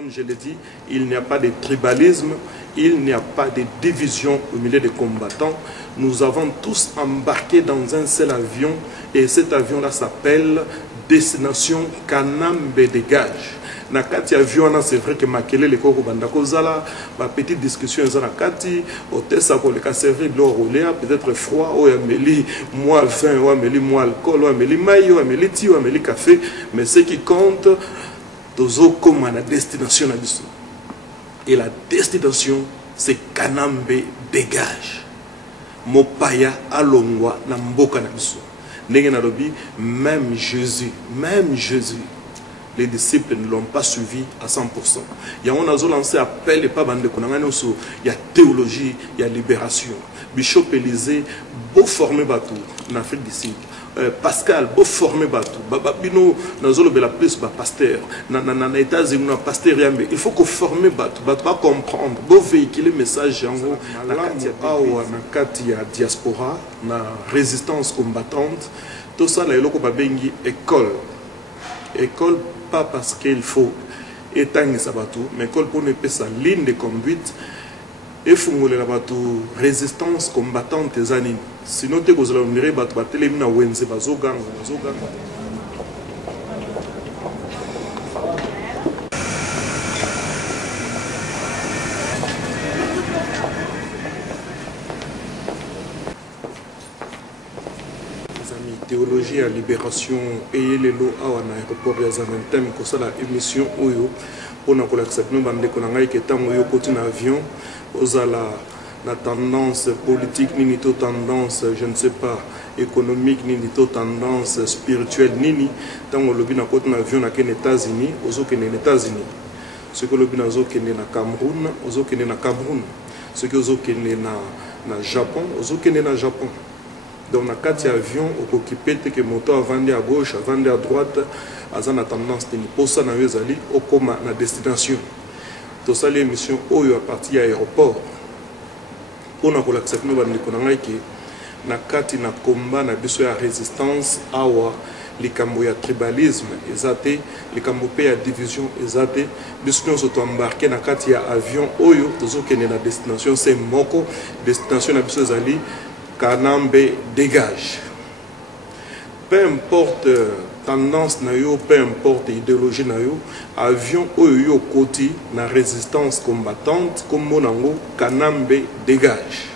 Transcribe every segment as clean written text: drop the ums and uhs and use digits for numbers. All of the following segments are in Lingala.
comme je l'ai dit, il n'y a pas de tribalisme, il n'y a pas de division au milieu des combattants. Nous avons tous embarqué dans un seul avion et cet avion-là s'appelle Destination Kanambe Dégage. Na kati avion, c'est vrai que Makele le koko bandako zala, ma petite discussion est na kati, hôtesse pour le servir de l'eau peut-être froid, ou ameli moi vin, ou ameli moi alcool, ou ameli maille, ou ameli thé, ou ameli café, mais ce qui compte, tozo comme la destination na biso. Et la destination, c'est Kanambe Dégage. Mopaya alongwa na mboka na biso. Ndenge na lobi, même Jésus, les disciples ne l'ont pas suivi à 100%. Il y a un lancé appel et pas bande de il y a théologie, il y a libération. Bishop Élysée, beau formé bateau en Afrique du Sud. Pascal, beau formé bateau. Babino, nazolo bela plus ba pasteur. Na États-Unis, na pasteur yambe. Il faut que former bateau, bateau pas comprendre, beau véhiculer message en haut. Na kati ya diaspora, na résistance combattante. Tout ça na eloko babengi école. École pas parce qu'il faut éteindre sa bateau, mais école pour ne pas sa ligne de conduite et fungole la bateau résistance combattante des années. Sinon tu causes la mire bateau batele mina wenze bazogang. Théologie à libération et les lots à l'aéroport il y a un thème que ça la émission oyo pour nous accepter nous bande qu'on a été tant oyo côté avion aux la tendance politique ni tendance je ne sais pas économique ni tendance spirituelle ni tant on lobby na côté avion na États-Unis aux autres États-Unis ce que lobby na zo kene na Cameroun aux autres na Cameroun ce que aux autres na Japon aux autres na Japon. Donc, dans quatre avions, on peut que moto a vendu à gauche, a vendu à droite, à la tendance de pour ça, on a au coma la destination. Tout ça, l'émission Oyo à partir de l'aéroport. Pour nous accepter, nous avons dit que na kati na combat na biso ya résistance awa likambo ya tribalisme ezate likambo pe ya division ezate biso nous auto embarqué na kati ya avion oyo tozo kene na destination c'est moko destination na biso ezali Kanambe Dégage. Peu importe tendance na yo, peu importe idéologie na yo, avion oyo côté na résistance combattante comme monango Kanambe Dégage.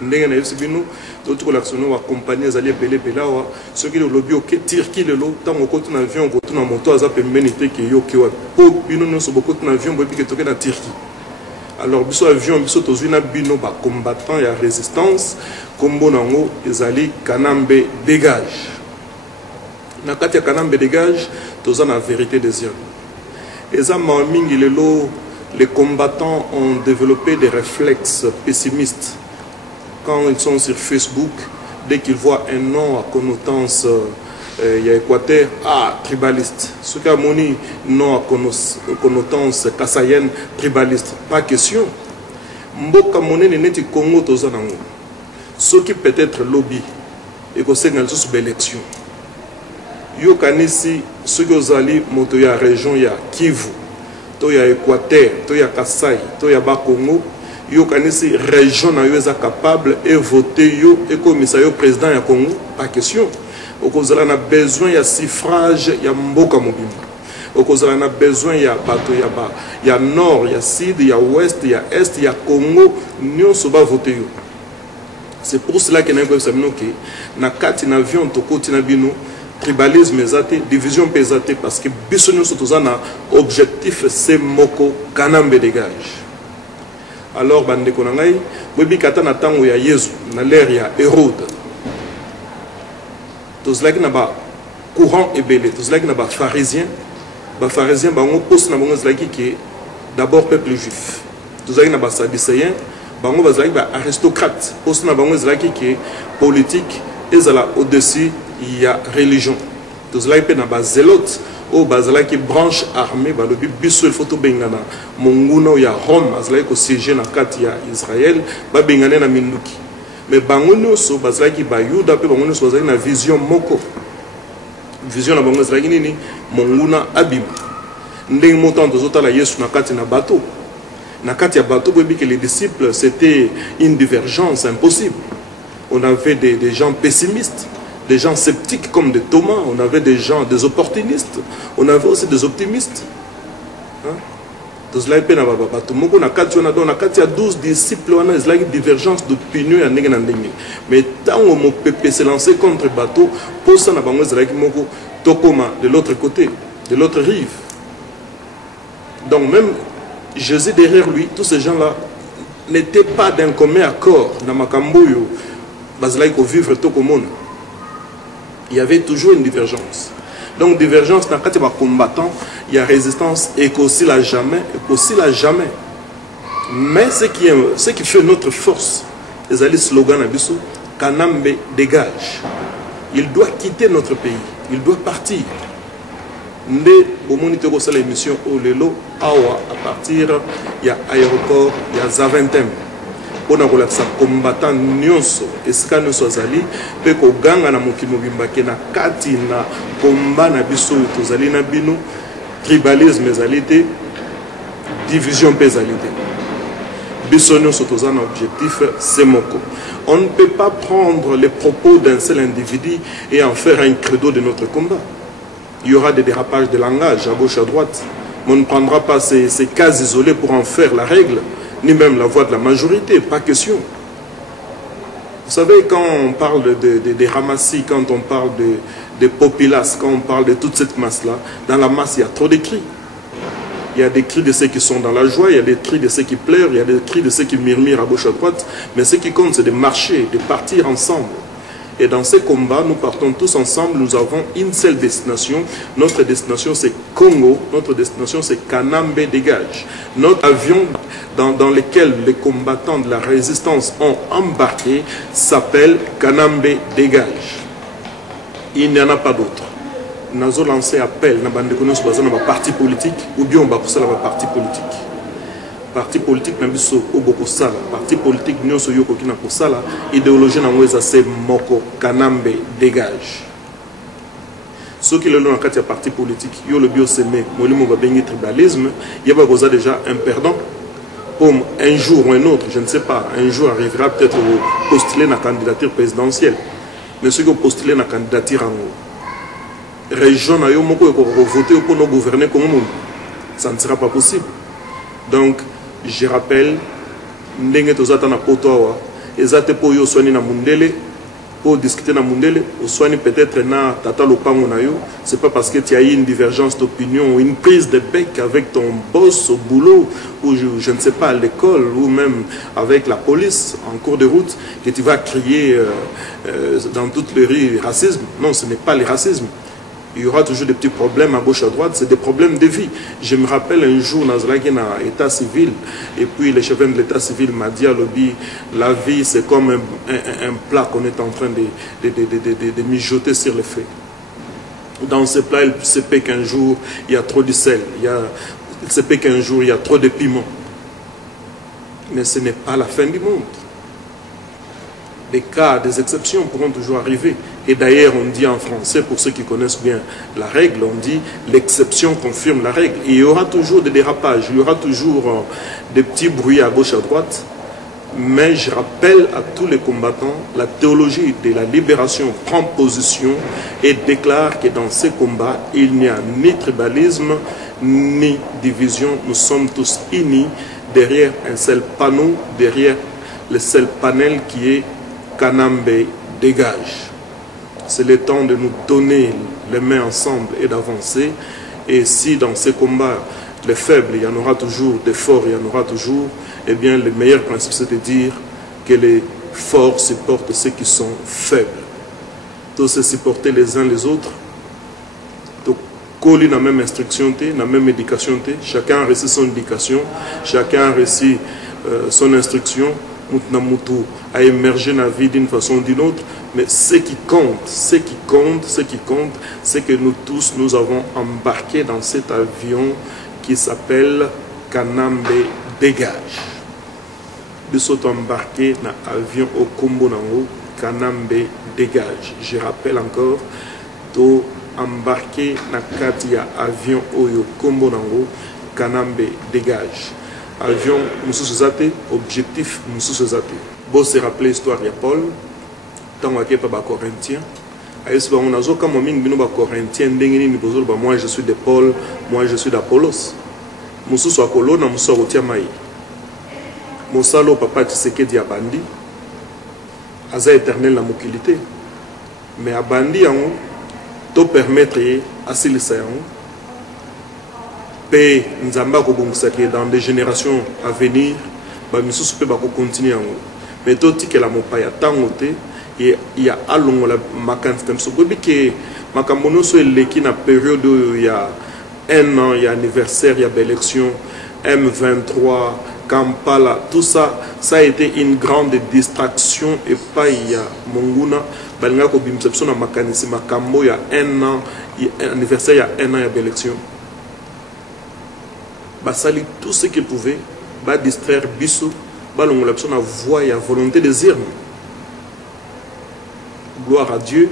Ndenge na yo sibino d'autres l'action wa compagnie zali belé belawa ceux qui le lobby ok Turquie le lot tant côté na avion côté na moto aza pembenité ke yo ke wa po bino no so beaucoup na avion bobi ke toke na Turquie. Alors, biso avion, biso tozuna bino ba combattant ya résistance, kombo nango ezali Kanambe Dégage. Na kati ya Kanambe Dégage, tozana la vérité des yeux. Eza mamingi lelo, les combattants ont développé des réflexes pessimistes. Quand ils sont sur Facebook, dès qu'ils voient un nom à connotance il y a Équateur, tribaliste. Ce qui a moni non à connotance kassaïenne, tribaliste. Pas question. Mboka moné n'est pas Congo tozanango. Ce qui peut être lobby et que c'est une sous élection. Yo kanisi ce que vous allez monter à région ya Kivu, to ya Équateur, to ya Kassai, to ya Bakongo. Yo kanisi région na yo est capable et voter yo et commissaire yo président ya Congo. Pas question. Okozala na besoin ya suffrage ya mboka mobimba. Okozala na besoin ya bato ya ba ya nord, ya sud, ya ouest, ya est, ya Congo, nyonso ba voter yo. C'est pour cela que na ko sabino ke na kati na avion to koti na bino tribalisme ezate, division pesate parce que biso nyonso tozana objectif c'est moko Kanambe Dégage. Alors bande ko na ngai bobi kata na tango ya Yesu na l'ère ya Hérode. Tous les qui n'ont pas courant et belé, tous les qui n'ont pas pharisiens, les pharisiens ont posé dans le qui est d'abord peuple juif. Tous les qui n'ont pas sadducéens, ils ont aristocrates, posé dans le qui est politique et au-dessus il y a religion. Tous les qui n'ont pas zélotes, ou qui branche armée, le biso il faut tout bengana. Monguna il y a Rome, ils ont siégé dans le ya Israël, ba bengana na minduki. Mais bangono so bazaki ba yuda pe bangono so bazaki na vision moko vision na bangono zaki nini monguna abima ndenge moto tozotala Yesu na kati na bateau. Na kati ya bateau, que les disciples, c'était une divergence impossible. On avait des gens pessimistes, des gens sceptiques comme de Thomas, on avait des gens, des opportunistes, on avait aussi des optimistes. Donc là, il y a 12 disciples, on a une divergence d'opinion. Mais tant on peut se lancer contre le bateau, pour ça, on a de l'autre côté, de l'autre rive. Donc même Jésus derrière lui, tous ces gens-là n'étaient pas d'un commun accord. Il y avait toujours une divergence. Donc divergence, dans le combattant, il y a résistance et qu'oscille à jamais, Mais ce qui fait notre force, les alliés slogans Abisso, Kanambe dégage. Il doit quitter notre pays, il doit partir. Ndé au moniteur de l'émission Olelo Awa à partir il y a aéroport il y a Zaventem on a relaxé combattant nyonso esika nyonso azali pe ko ganga na mokili mobimba ke na kati na combat na biso tozali na bino tribalisme ezali te division pe ezali te biso nyonso toza na objectif c'est moko. On ne peut pas prendre les propos d'un seul individu et en faire un credo de notre combat. Il y aura des dérapages de langage à gauche, à droite. On ne prendra pas ces cas isolés pour en faire la règle, ni même la voix de la majorité, pas question. Vous savez, quand on parle des ramassis, quand on parle des populaces, quand on parle de toute cette masse-là, dans la masse, il y a trop de cris. Il y a des cris de ceux qui sont dans la joie, il y a des cris de ceux qui pleurent, il y a des cris de ceux qui murmurent à gauche, à droite. Mais ce qui compte, c'est de marcher, de partir ensemble. Et dans ces combats, nous partons tous ensemble, nous avons une seule destination. Notre destination, c'est Congo. Notre destination, c'est Kanambe dégage. Notre avion dans lequel les combattants de la résistance ont embarqué s'appelle Kanambe dégage. Il n'y en a pas d'autre. Nous avons lancé appel dans le parti politique ou bien on va pousser dans le parti politique. Parti politique na biso oboko sala parti politique nyonso yoko kina ko sala idéologie na mweza c'est moko Kanambe dégage. Ceux qui le long en kati ya parti politique yo le bio semé molimo ba bengi tribalisme yaba goza déjà un perdant pour un jour ou un autre je ne sais pas un jour arrivera peut-être au postuler na candidature présidentielle mais ceux qui ont postulé na candidature en région na yo moko ko voter pour nous gouverner comme nous ça ne sera pas possible. Donc je rappelle, ndenge tozata na poto awa, ezate po yo soani na mundele, pour discuter na mundele, ou soani peut-être na tata lopango na yo, c'est pas parce que tu as eu une divergence d'opinion ou une prise de bec avec ton boss au boulot, ou je ne sais pas à l'école, ou même avec la police en cours de route, que tu vas crier dans toutes les rues racisme. Non, ce n'est pas le racisme. Il y aura toujours des petits problèmes à gauche à droite, c'est des problèmes de vie. Je me rappelle un jour dans l'état civil, et puis le chef de l'état civil m'a dit à l'objet, la vie c'est comme un plat qu'on est en train de mijoter sur le feu. Dans ce plat, il se peut qu'un jour il y a trop de sel, il se peut qu'un jour il y a trop de piment. Mais ce n'est pas la fin du monde. Des cas, des exceptions pourront toujours arriver. Et d'ailleurs, on dit en français, pour ceux qui connaissent bien la règle, on dit l'exception confirme la règle. Et il y aura toujours des dérapages, il y aura toujours des petits bruits à gauche, à droite. Mais je rappelle à tous les combattants, la théologie de la libération prend position et déclare que dans ces combats, il n'y a ni tribalisme, ni division. Nous sommes tous unis derrière un seul panneau, derrière le seul panel qui est Kanambe dégage. C'est le temps de nous donner les mains ensemble et d'avancer. Et si dans ces combats, les faibles, il y en aura toujours, des forts, il y en aura toujours, eh bien, le meilleur principe, c'est de dire que les forts supportent ceux qui sont faibles. Tous se supporter les uns les autres. Donc, coller la même instruction, la même éducation, chacun a reçu son éducation, chacun a reçu son instruction. Mutnamutu a émergé dans la vie d'une façon ou d'une autre, mais ce qui compte, c'est que nous tous, nous avons embarqué dans cet avion qui s'appelle Kanambe dégage. Nous sommes embarqués dans l'avion au Kombo Nango, Kanambe dégage. Je rappelle encore, to embarqué na kati ya avion oyo kombo nango Kanambe dégage. Avion mususu zate, objectif mususu zate. Bon se rappeler histoire ya Paul, tant que pas Corinthien. Aïs ba on azo comme mingi bino ba Corinthien ndengeni ni bozolo ba moi je suis de Paul, moi je suis d'Apollos. Mususu akolo na mususu akotia mai. Mosalo papa Tshisekedi abandi. Aza éternel la mokilité. Mais abandi yango to permettre asilisa yango. Pe nzamba ko bongisa ke dans des générations à venir ba misusu pe ba ko continuer yango. Mais to tikela mopaya tango te il y a alongo la makansi so bobi ke makambo no so eleki na période il y a un an il y a anniversaire il y a élection M23 Kampala tout ça ça a été une grande distraction et pas il y a monguna balinga ko bimsepso na makanisi makambo il y a un an anniversaire il y a un an il y a élection basali tout ce qu'ils pouvaient ba distraire biso balongo la personne a voix et a volonté de dire gloire à Dieu,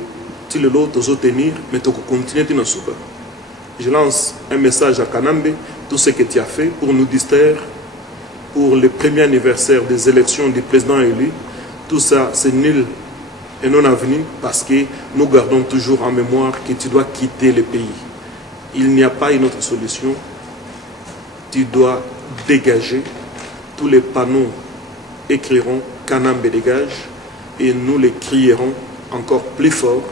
tu le lot aux tenir, mais tu continues à souper. Je lance un message à Kanambe, tout ce que tu as fait pour nous distraire, pour le premier anniversaire des élections du président élu, tout ça c'est nul et non avenu parce que nous gardons toujours en mémoire que tu dois quitter le pays. Il n'y a pas une autre solution. Tu dois dégager. Tous les panneaux écriront Kanambe dégage et nous les crierons encore plus fort,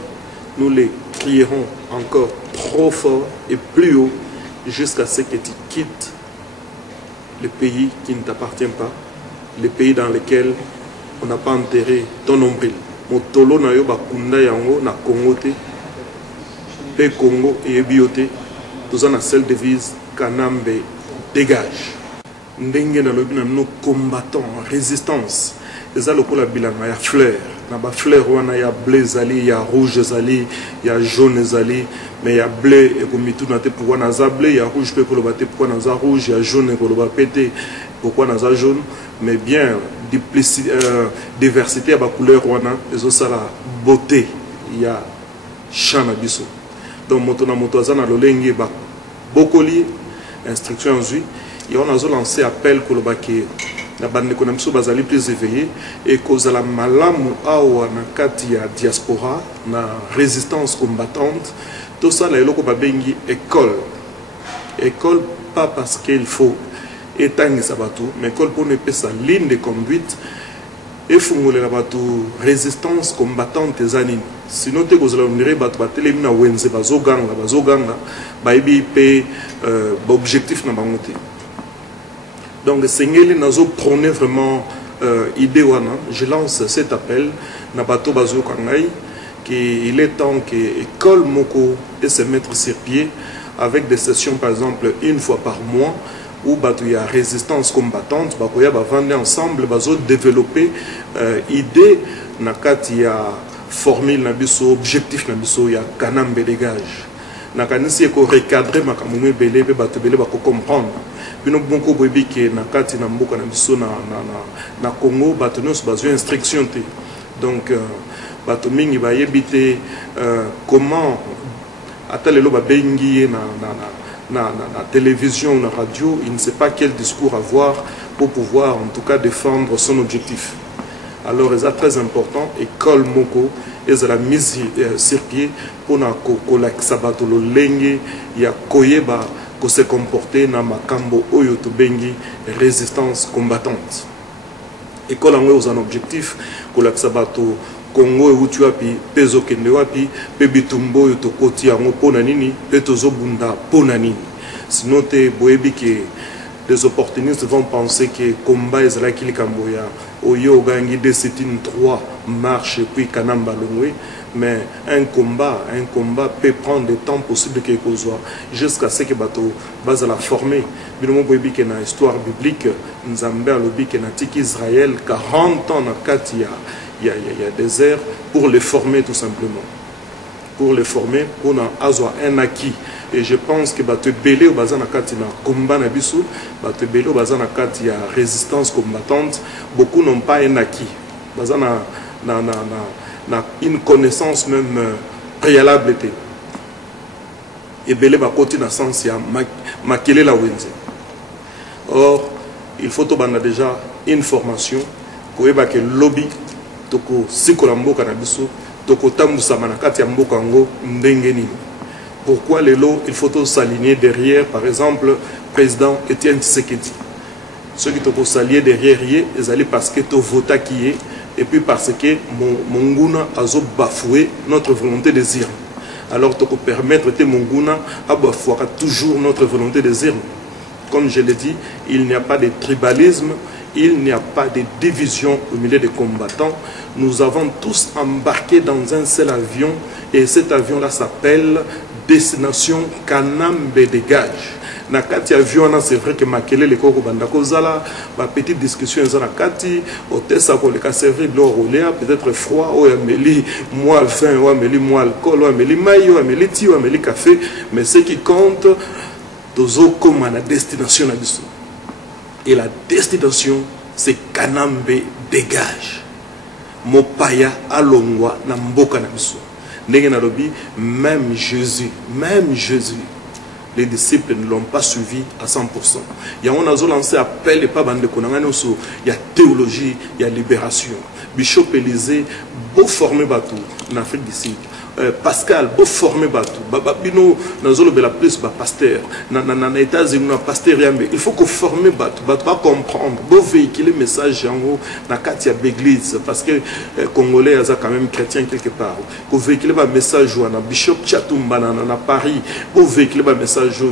nous les crierons encore trop fort et plus haut jusqu'à ce que tu quittes le pays qui ne t'appartient pas, le pays dans lequel on n'a pas enterré ton nombril. Motolo na yo bakunda yango na Congo te, pe Congo et bioté, tous en a seule devise Kanambe dégage. Ndenge na lobi na nos combattants en résistance. Les lokola bilanga ya fleur na ba fleur wana ya bleu zali ya rouge zali ya jaune zali mais ya bleu et comme tout na te pourquoi na za bleu ya rouge pe ko loba te pourquoi na za rouge ya jaune ko loba pété pourquoi na za jaune mais bien diversité ya ba couleur wana ezo sala beauté ya chana biso donc moto na moto azana lolenge ba bokoli instruction zui et on a lancé appel ko loba ke na bande konamso bazali plus éveillé et cause la malamu awa na kati ya diaspora na résistance combattante tout ça la eloko babengi école pas parce qu'il faut étangisa bato mais école pour ne pas sa ligne de conduite et fungolela bato résistance combattante ezanini sinon te kozala onire bato batelemi na wenze bazoganga bayebi pe objectif na bango te. Donc, Sengeli Nazo prônait vraiment idée wana. Je lance cet appel Nabato Bazo Kangai qu'il est temps que l'école Moko et se mettre sur pied avec des sessions par exemple une fois par mois où il y a résistance combattante, il y a vendre ensemble, bazo développer idée nakati ya formule nabiso objectif nabiso ya Kanambe dégage. Nakanisi ko recadrer makamumwe belé be bato belé ba ko comprendre. Bino bonko boyebi ke na kati na mboka na biso na Congo bato nyonso bazwi instruction te donc bato mingi bayebi te comment ata lelo babengi ye na télévision ou na radio il ne sait pas quel discours avoir pour pouvoir en tout cas défendre son objectif. Alors c'est très important école moko et la mise sur pied pour na kolakisa bato lolenge ya koyeba ko se comporter na makambo oyo to bengi résistance combattante. École en aux un objectif kolakisa bato Congo et tu api pezo kende wapi pe bitumbo yo to koti yango pona nini pe tozo bunda pona nini sinon te boyebi ke les opportunistes vont penser que combat est là qu'il camboya oyo gangi de setine 3 marche puis kanamba longwe mais un combat peut prendre le temps possible que soit jusqu'à ce que bateau base à la former binomo boyebi ke na histoire biblique nzambe alobi ke na tiki Israël 40 ans na kati il y a des airs pour les former tout simplement. Pour les former, pour avoir un acquis. Et je pense que bateau belé au bazan na kati na combat na biso, bateau belé au bazan na kati il y a résistance combattante, beaucoup n'ont pas un acquis. Bazan na une connaissance même préalable. ebele bakoti na sens ya makelela wenze. Or il faut tobanda déjà une formation koyeba ke lobby toko sikola mboka na biso toko tambusama na kati ya mboka ngo ndenge nini. Pourquoi lelo il faut s'aligner derrière par exemple président Étienne Tshisekedi. Ceux qui toko s'allier derrière yé ezali parce que to vota qui est et puis parce que monguna azo bafoué notre volonté de zéro. Alors toko permettre te monguna a bafouer toujours notre volonté de zéro. Comme je l'ai dit, il n'y a pas de tribalisme, il n'y a pas de division au milieu des combattants. Nous avons tous embarqué dans un seul avion et cet avion-là s'appelle Destination Kanambe Dégage. Na kati avion, c'est vrai que Makele le koko bandako zala, ma petite discussion zala kati, au test à quoi servir de l'eau peut-être froid, ou ameli moi vin, ou ameli moi alcool, ou ameli maille, ou ameli thé, ou ameli café, mais ce qui compte, tozo comme la destination à biso. Et la destination, c'est Kanambe Dégage. Mopaya alongwa na mboka na biso. Ndenge na lobi, même Jésus, les disciples ne l'ont pas suivi à 100%. Il y a un azo lancé appel et pas bande konangani oso, il y a théologie, il y a libération. Bishop Élysée, beau formé bateau en Afrique du Sud. Pascal, beau formé bateau. Babino, nazolo bela plus ba pasteur. Na États-Unis, na pasteur yambe. Il faut que former bateau, bateau pas comprendre. Beau véhiculer message en haut na katia l'église parce que Congolais a quand même chrétien quelque part. Que véhiculer ba message na Bishop Chatumba na Paris. Beau véhiculer ba message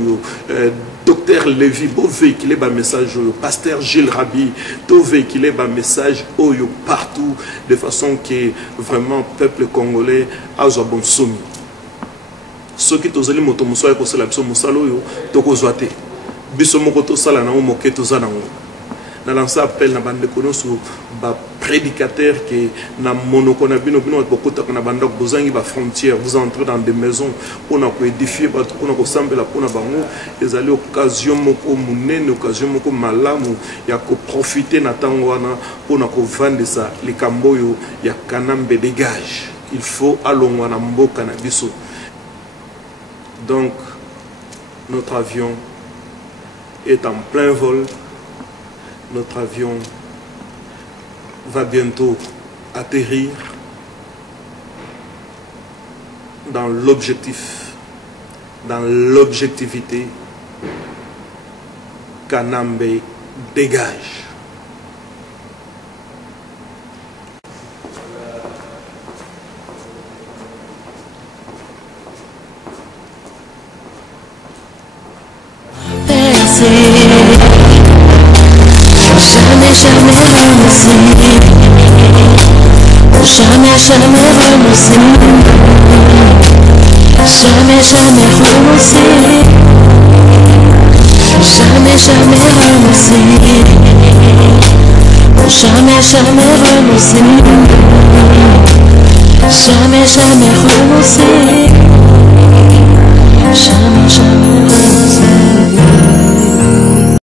Docteur Lévy, beau véhiculer ba message Pasteur Gilles Rabi, beau véhiculer ba message oyo partout de façon que vraiment peuple congolais a bon somi. Ce qui tozali moto muso ya kosala biso musalo yo tokozwate. Biso moko to sala na moke tozana ngo. Na lancer appel na bande konoso ba prédicateur que na monoko na bino bokota na banda bozangi ba frontière, vous entrez dans des maisons pour na ko édifier ba pour na ko sambela pour na bango ezali occasion moko munene occasion moko malamu ya ko profiter na tango wana pour na ko vendre ça les kamboyo ya Kanambe Dégage. Il faut allongwa na mboka na biso. Donc notre avion est en plein vol. Notre avion va bientôt atterrir dans l'objectif, dans l'objectivité. Kanambe Dégage. Jamais renoncer, jamais renoncer, jamais renoncer, jamais renoncer, jamais renoncer, jamais renoncer.